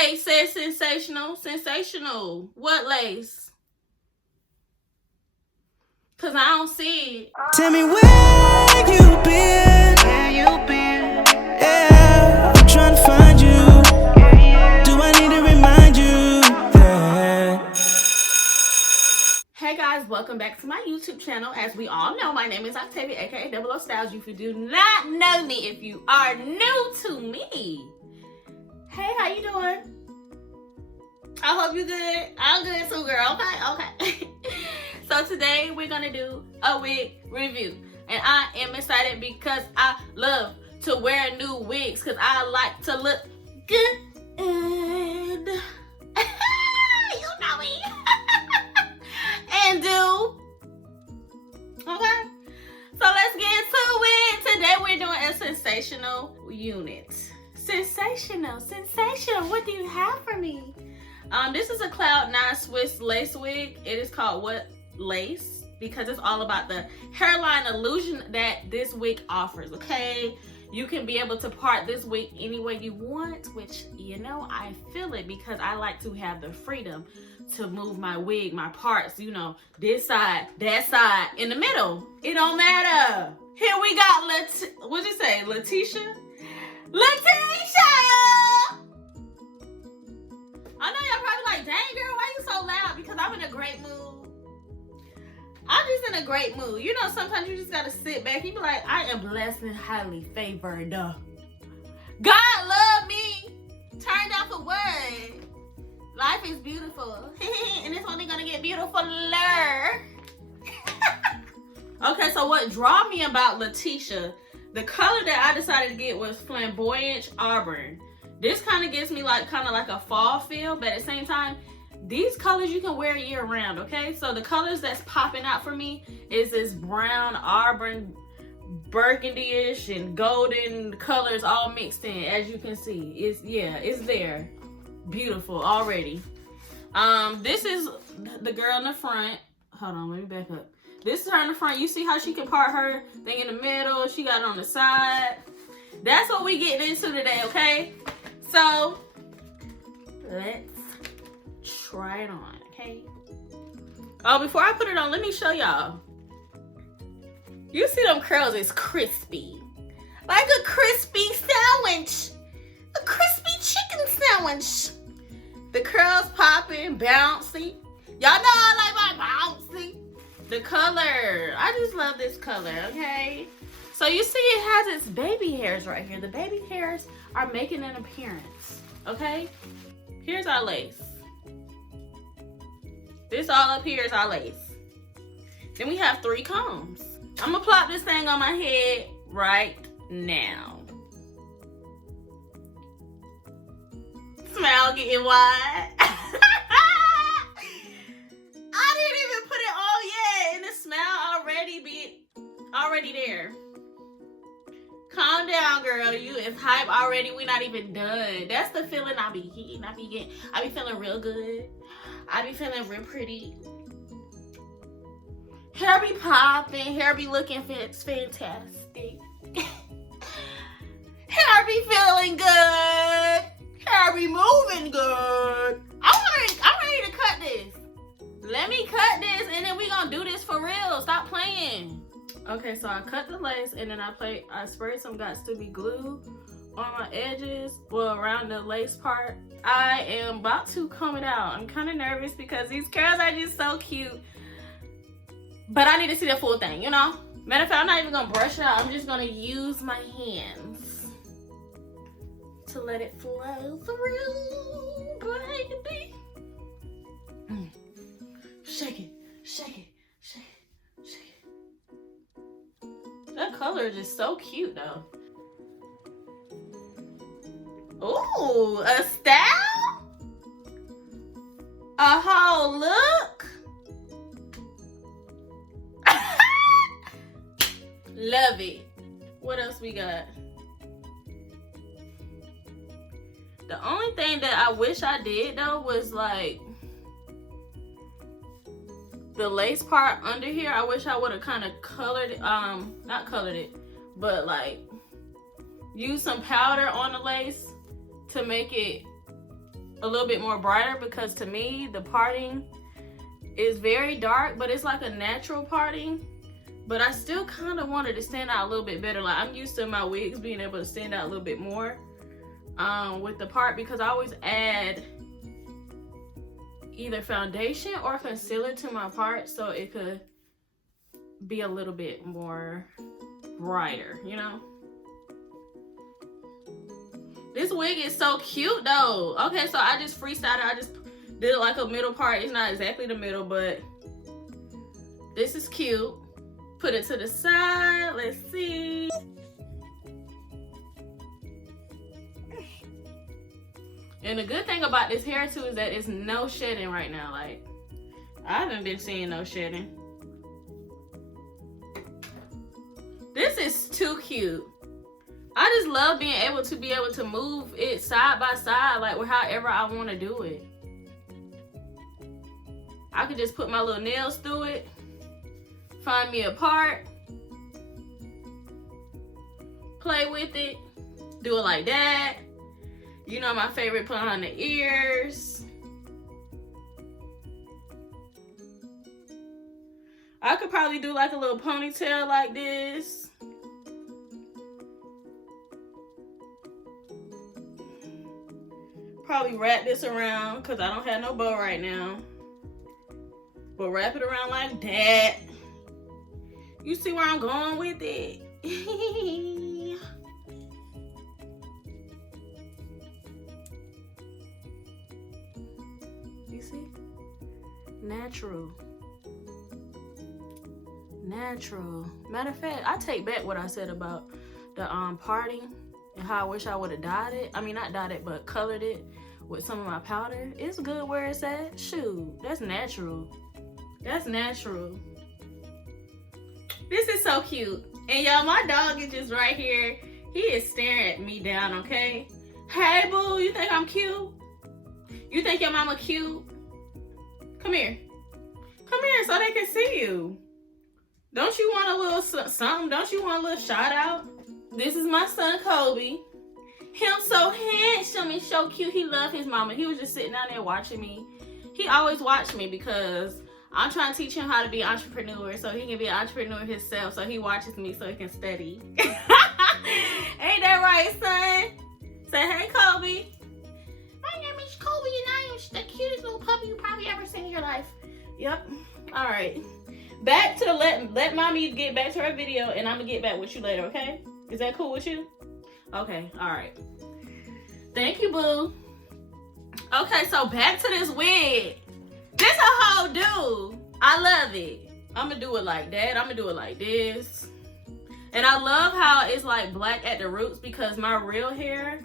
lace says sensational? Sensational. What lace? Cause I don't see it. Tell me where you been. Yeah, I'm trying to find you. Do I need to remind you that? Hey guys, welcome back to my YouTube channel. As we all know, my name is Octavia, aka Double O Styles. If you do not know me, if you are new to me, hey, how you doing? I hope you good. I'm good too, girl. Okay. So today we're gonna do a wig review, and I am excited because I love to wear new wigs because I like to look good. And you know me. And do. Okay. So let's get into it. Today we're doing a sensational unit. Sensational. What do you have for me? This is a Cloud 9 Swiss lace wig. It is called What Lace because it's all about the hairline illusion that this wig offers. Okay, you can be able to part this wig any way you want, which, you know, I feel it because I like to have the freedom to move my wig, my parts, you know, this side, that side, in the middle. It don't matter. Here we got what'd you say, LATISHA? I know y'all probably like, dang girl, why you so loud? Because I'm in a great mood. I'm just in a great mood. You know, sometimes you just gotta sit back. You be like, I am blessed and highly favored. God love me. Turned out for what? Life is beautiful. And it's only gonna get beautifuler. Okay, so what draw me about LATISHA, the color that I decided to get was flamboyant auburn. This kind of gives me kind of like a fall feel, but at the same time, these colors you can wear year round, okay? So the colors that's popping out for me is this brown, auburn, burgundy-ish, and golden colors all mixed in, as you can see. It's there. Beautiful already. This is the girl in the front. Hold on, let me back up. This is her in the front. You see how she can part her thing in the middle? She got it on the side. That's what we getting into today, okay? So, let's try it on, okay? Oh, before I put it on, let me show y'all. You see them curls is crispy. Like a crispy sandwich. A crispy chicken sandwich. The curls popping, bouncy. Y'all know I like my bouncy. The color. I just love this color, okay? So you see it has its baby hairs right here. The baby hairs are making an appearance, okay? Here's our lace. This all up here is our lace. Then we have 3 combs. I'm gonna plop this thing on my head right now. Smile getting wide. I didn't even put it on yet, and the smile already there. Calm down, girl. You is hype already. We not even done. That's the feeling I be getting. I be feeling real good. I be feeling real pretty. Hair be popping. Hair be looking fantastic. Hair be feeling good. Hair be moving good. I'm ready to cut this. Let me cut this, and then we gonna do this for real. Stop playing. Okay, so I cut the lace, and then I sprayed some Gots to Be glue on my edges, well, around the lace part. I am about to comb it out. I'm kind of nervous because these curls are just so cute, but I need to see the full thing, you know? Matter of fact, I'm not even gonna brush it out. I'm just gonna use my hands to let it flow through, baby. Shake it. That color is just so cute, though. Ooh, a style? A whole look? Love it. What else we got? The only thing that I wish I did, though, was the lace part under here. I wish I would have kind of colored it, not colored it, but use some powder on the lace to make it a little bit more brighter, because to me the parting is very dark, but it's like a natural parting. But I still kind of wanted to stand out a little bit better. Like, I'm used to my wigs being able to stand out a little bit more with the part, because I always add either foundation or concealer to my part so it could be a little bit more brighter, you know. This wig is so cute though. Okay, so I just freestyled. I just did like a middle part. It's not exactly the middle, but this is cute. Put it to the side. Let's see. And the good thing about this hair too is that it's no shedding right now. Like, I haven't been seeing no shedding. This is too cute. I just love being able to move it side by side, like however I want to do it. I could just put my little nails through it, find me a part, play with it, do it like that. You know my favorite, put on the ears. I could probably do like a little ponytail like this. Probably wrap this around because I don't have no bow right now. But wrap it around like that. You see where I'm going with it? You see? Natural. Natural. Matter of fact, I take back what I said about the parting and how I wish I would have dyed it. I mean, not dyed it, but colored it with some of my powder. It's good where it's at. Shoot, that's natural. That's natural. This is so cute. And y'all, my dog is just right here. He is staring at me down, okay? Hey, boo, you think I'm cute? You think your mama cute? Come here. Come here so they can see you. Don't you want a little something? Don't you want a little shout out? This is my son, Kobe. Him so handsome and so cute. He loved his mama. He was just sitting down there watching me. He always watched me because I'm trying to teach him how to be an entrepreneur so he can be an entrepreneur himself. So he watches me so he can study. Ain't that right, son? Say, hey, Kobe. My name is Kobe and I am the cutest little puppy you probably ever seen in your life. Yep. All right. Back to let mommy get back to her video and I'm going to get back with you later, okay? Is that cool with you? Okay, all right. Thank you, boo. Okay, so back to this wig. This a whole do. I love it. I'm gonna do it like that. I'm gonna do it like this. And I love how it's like black at the roots because my real hair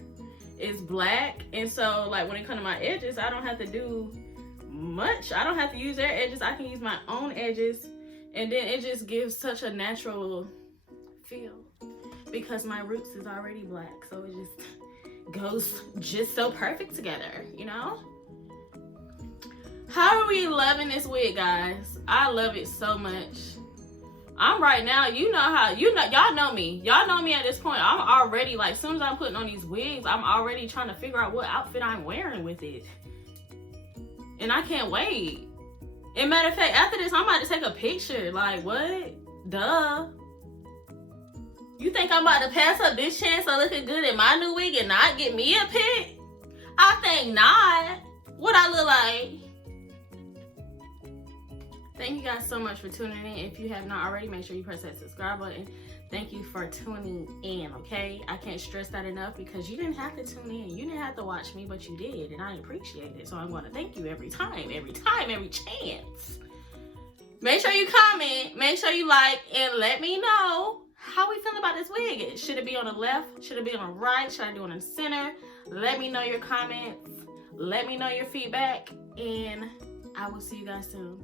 is black. And so like when it comes to my edges, I don't have to do much. I don't have to use their edges. I can use my own edges. And then it just gives such a natural feel. Because my roots is already black, so it just goes just so perfect together, you know? How are we loving this wig, guys? I love it so much. I'm right now, y'all know me. Y'all know me at this point. I'm already, like, as soon as I'm putting on these wigs, I'm already trying to figure out what outfit I'm wearing with it. And I can't wait. And matter of fact, after this, I'm about to take a picture. Like, what? Duh. You think I'm about to pass up this chance of looking good in my new wig and not get me a pic? I think not. What I look like? Thank you guys so much for tuning in. If you have not already, make sure you press that subscribe button. Thank you for tuning in, okay? I can't stress that enough because you didn't have to tune in. You didn't have to watch me, but you did, and I appreciate it. So I'm going to thank you every time, every chance. Make sure you comment, make sure you like, and let me know how we feel about this wig. Should it be on the left? Should it be on the right? Should I do it in the center? Let me know your comments. Let me know your feedback, and I will see you guys soon.